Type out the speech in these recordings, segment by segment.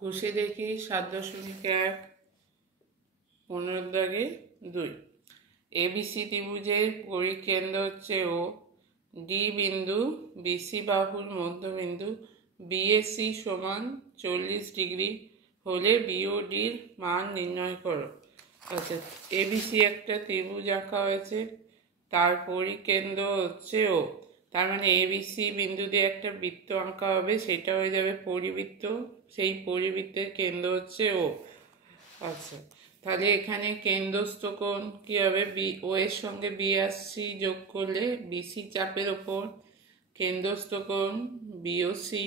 কষে দেখি 7.1 15-2 এবিসি ত্রিভুজের পরিকেন্দ্র হচ্ছে ও, ডি বিন্দু বিসি বাহুর মধ্যবিন্দু, বিএসি সমান 40 ডিগ্রি হলে বিওডির মান নির্ণয় করো। আচ্ছা, এবিসি একটা ত্রিভুজ আঁকা হয়েছে, তার পরিকেন্দ্র হচ্ছে ও, তার মানে এবিসি বিন্দু দিয়ে একটা বৃত্ত আঁকা হবে, সেটা হয়ে যাবে পরিবৃত্ত, সেই পরিবৃত্তের কেন্দ্র হচ্ছে ও। আচ্ছা, তাহলে এখানে কেন্দ্রস্থ কোণ কী হবে? ও এর সঙ্গে বিএসসি যোগ করলে বিসি চাপের ওপর কেন্দ্রস্থ কোণ বিওসি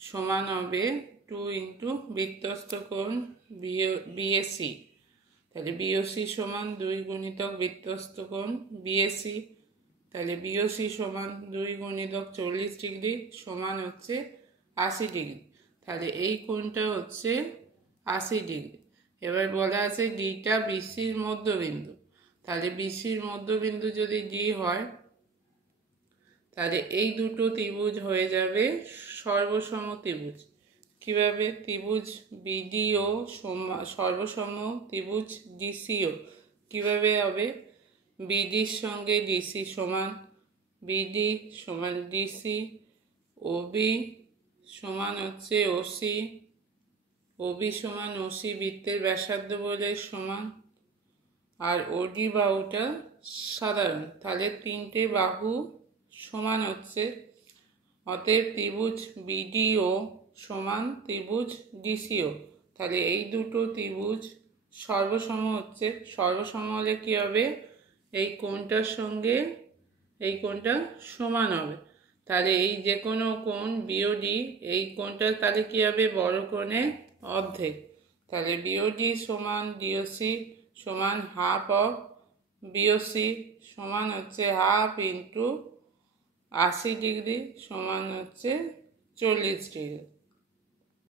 সমান হবে 2 ইন্টু বৃত্তস্থ কোণ বিএসি। তাহলে বিওসি সমান 2 গুণিতক বৃত্তস্থ কোণ বিএসি, তাহলে বিওসি সমান 2 গুণিতক 40 ডিগ্রি সমান হচ্ছে 80 ডিগ্রি। তাহলে এই কোণটা হচ্ছে 80 ডিগ্রি। এবার বলা আছে ডিটা বিসির মধ্যবিন্দু, তাহলে বিসির মধ্যবিন্দু যদি ডি হয় তাহলে এই দুটো ত্রিভুজ হয়ে যাবে সর্বসম ত্রিভুজ। কিভাবে? ত্রিভুজ বিডিও সর্বসম ত্রিভুজ ডিসিও কিভাবে হবে? বিডির সঙ্গে ডিসি সমান, বিডি সমান ডিসি, ওবি সমান হচ্ছে ওসি, ওবি সমান ওসি বৃত্তের ব্যাসার্ধ বলে সমান, আর ওডি বাহুটা সাধারণ, তাহলে তিনটে বাহু সমান হচ্ছে, অতএব ত্রিভুজ বিডিও সমান ত্রিভুজ ডিসিও। তাহলে এই দুটো ত্রিভুজ সর্বসম হচ্ছে, সর্বসম হলে কী হবে? এই কোণটার সঙ্গে এই কোণটা সমান হবে, তাহলে এই যে কোনো কোণ বিওডি, এই কোণটা তাহলে কী হবে? বড় কোণের অর্ধেক, তাহলে বিওডি সমান ডিওসি সমান হাফ অফ বিওসি সমান হচ্ছে হাফ ইন্টু 80 ডিগ্রি সমান হচ্ছে 40 ডিগ্রি।